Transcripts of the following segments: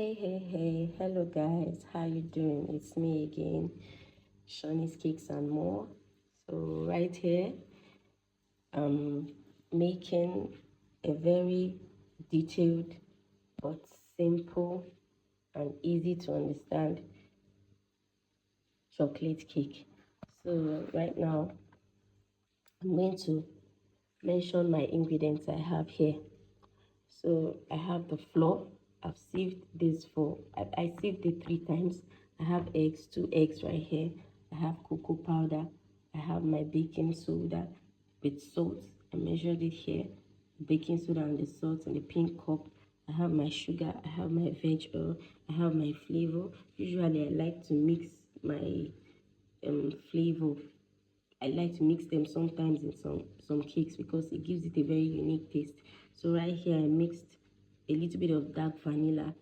Hey, hello guys, how you doing? It's me again, Sweetestcakes and more. So right here, I'm making a very detailed but simple and easy to understand chocolate cake. So right now, I'm going to mention my ingredients I have here. So I have the flour. I've sieved this for, I sieved it 3 times. I have eggs, 2 eggs right here. I have cocoa powder. I have my baking soda with salt. I measured it here. Baking soda and the salt in the pink cup. I have my sugar. I have my veg oil. I have my flavor. Usually I like to mix my flavor. I like to mix them sometimes in some cakes because it gives it a very unique taste. So right here I mixed a little bit of dark vanilla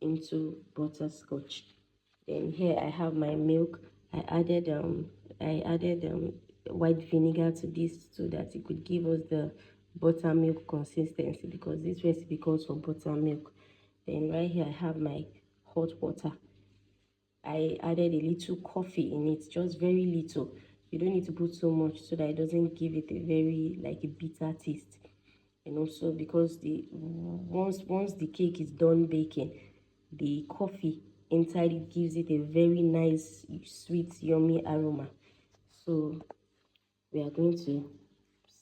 into butterscotch. Then here I have my milk. I added white vinegar to this so that it could give us the buttermilk consistency because this recipe calls for buttermilk. Then right here I have my hot water. I added a little coffee in it, just very little. You don't need to put so much so that it doesn't give it a very like a bitter taste. And also because the once the cake is done baking, the coffee inside it gives it a very nice, sweet, yummy aroma. So we are going to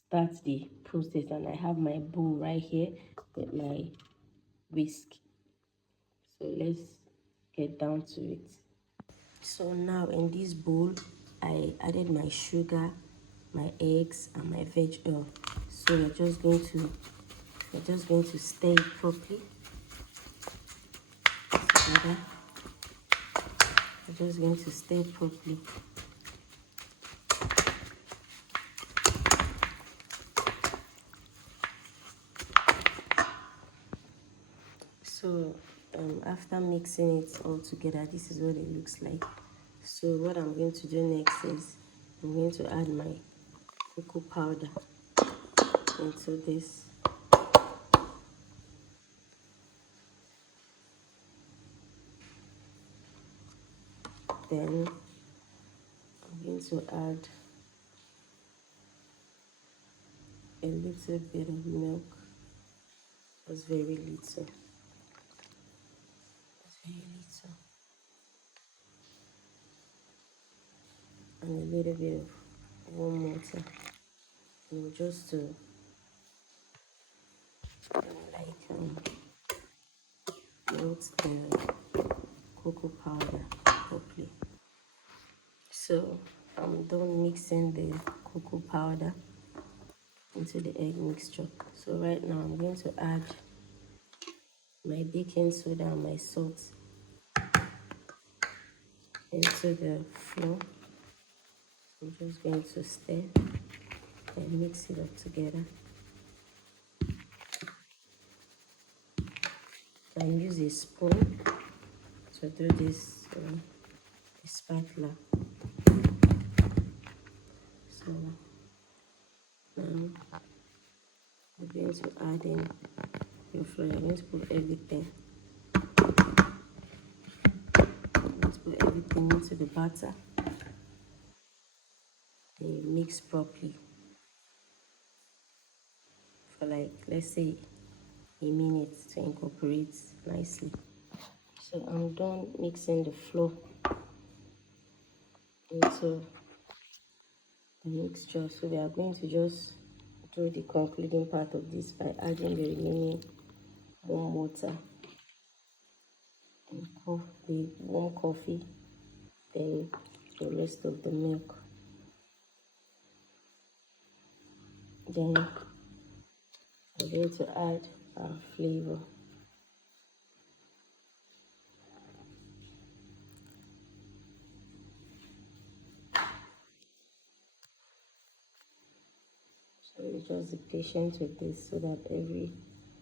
start the process, and I have my bowl right here with my whisk. So let's get down to it. So now in this bowl, I added my sugar, my eggs, and my veg oil. So we're just going to stir it properly together. We're just going to stir it properly. So after mixing it all together, this is what it looks like. So what I'm going to do next is I'm going to add my cocoa powder into this. Then I'm going to add a little bit of milk, just very little, just very little, and a little bit of warm water, just to melt the cocoa powder properly. So I'm done mixing the cocoa powder into the egg mixture. So right now I'm going to add my baking soda and my salt into the flour. I'm just going to stir and mix it up together. I use a spoon to do this, a spatula. So now I'm going to add in your flour. I'm going to put everything. I'm going to put everything into the batter. Then you mix properly for like, let's say, a minute to incorporate nicely. So I'm done mixing the flour into the mixture. So we are going to just do the concluding part of this by adding the remaining warm water and the warm coffee, then the rest of the milk. Then we're going to add our flavor. So you just be patient with this so that every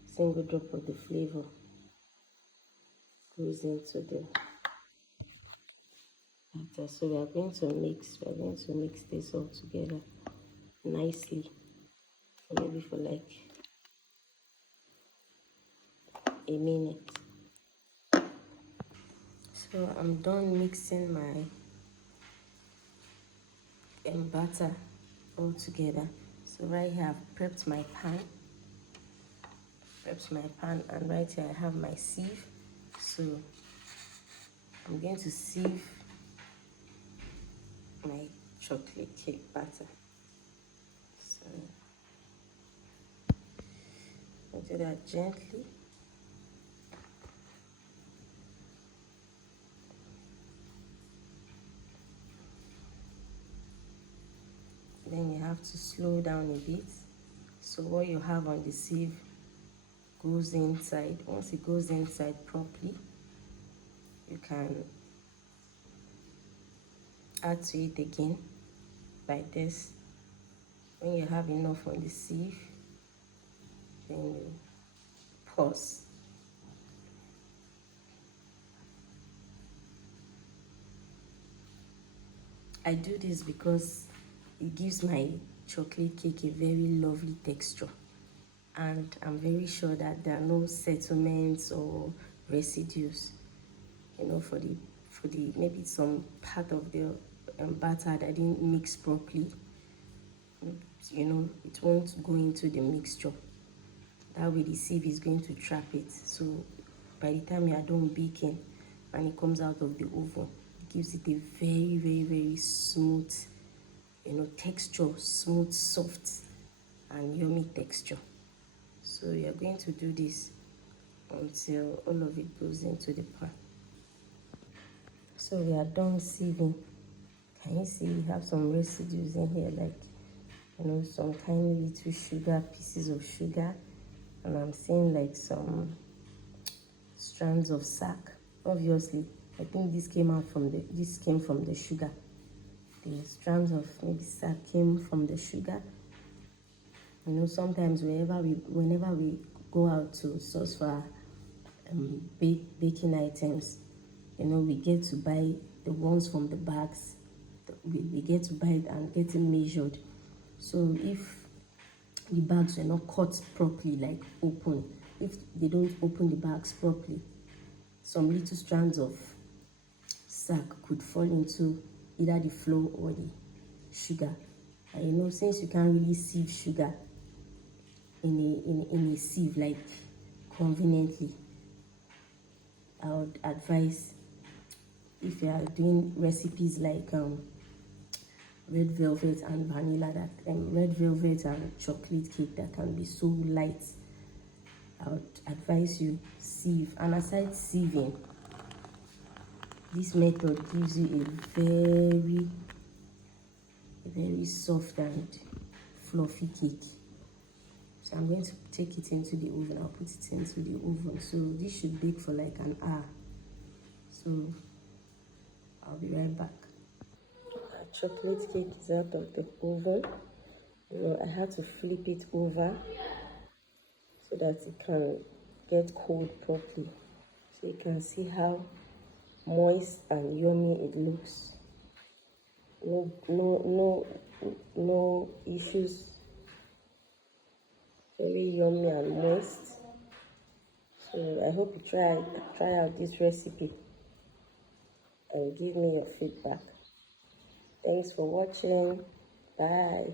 single drop of the flavor goes into the batter. So we're going to mix this all together nicely, maybe for like a minute. So I'm done mixing my butter all together. So right here I've prepped my pan, and right here I have my sieve. So I'm going to sieve my chocolate cake batter. So I'll do that gently. Then you have to slow down a bit. So what you have on the sieve goes inside. Once it goes inside properly, you can add to it again like this. When you have enough on the sieve, then you pause. I do this because it gives my chocolate cake a very lovely texture, and I'm very sure that there are no settlements or residues, you know, for the maybe some part of the batter that didn't mix properly. You know, it won't go into the mixture. That way the sieve is going to trap it. So by the time you are done baking and it comes out of the oven, it gives it a very, very, very smooth, you know, texture, smooth, soft, and yummy texture. So you're going to do this until all of it goes into the pan. So we are done sieving. Can you see we have some residues in here, like, you know, some tiny little sugar, pieces of sugar, and I'm seeing like some strands of sack. Obviously, I think this came from the sugar. The strands of maybe sack came from the sugar. You know, sometimes whenever we go out to source for baking items, you know, we get to buy the ones from the bags. We get to buy it and get it measured. So if the bags were not cut properly, like open, if they don't open the bags properly, some little strands of sack could fall into either the flour or the sugar. And you know, since you can't really sieve sugar in a sieve like conveniently, I would advise, if you are doing recipes like red velvet and vanilla, that red velvet and chocolate cake that can be so light, I would advise you sieve. And aside sieving, this method gives you a very, very soft and fluffy cake. So I'm going to take it into the oven. I'll put it into the oven. So this should bake for like an hour. So I'll be right back. Our chocolate cake is out of the oven. You know, I had to flip it over so that it can get cold properly. So you can see how moist and yummy it looks. No issues. Very yummy and moist. So I hope you try out this recipe and give me your feedback. Thanks for watching. Bye.